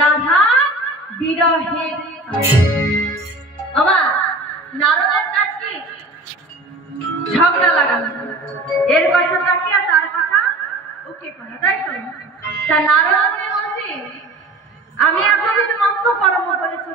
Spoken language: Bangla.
রাধা বিরহের আমার নারদের কাজ কি ঝগড়া লাগানো, এর কথা তাকে আর তার কথা ওকে করা, তাই তো? তা নারদ বলছি আমি এতদিন মন্ত্র কর্ম করেছি,